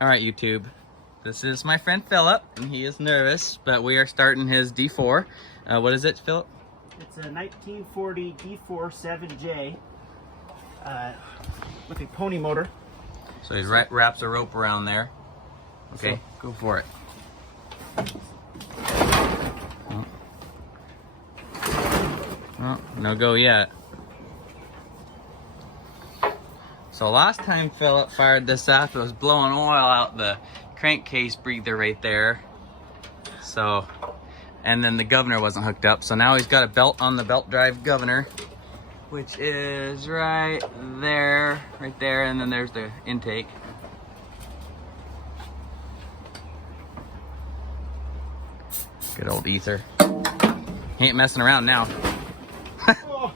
All right, YouTube. This is my friend Philip, and he is nervous, but we are starting his D4. What is it, Philip? It's a 1940 D4 7J with a pony motor. So he wraps a rope around there. Okay, go for it. Oh, no go yet. So last time Philip fired this up, it was blowing oil out the crankcase breather right there. So, and then the governor wasn't hooked up. So now he's got a belt on the belt drive governor, which is right there, and then there's the intake. Good old ether. He ain't messing around now. Oh.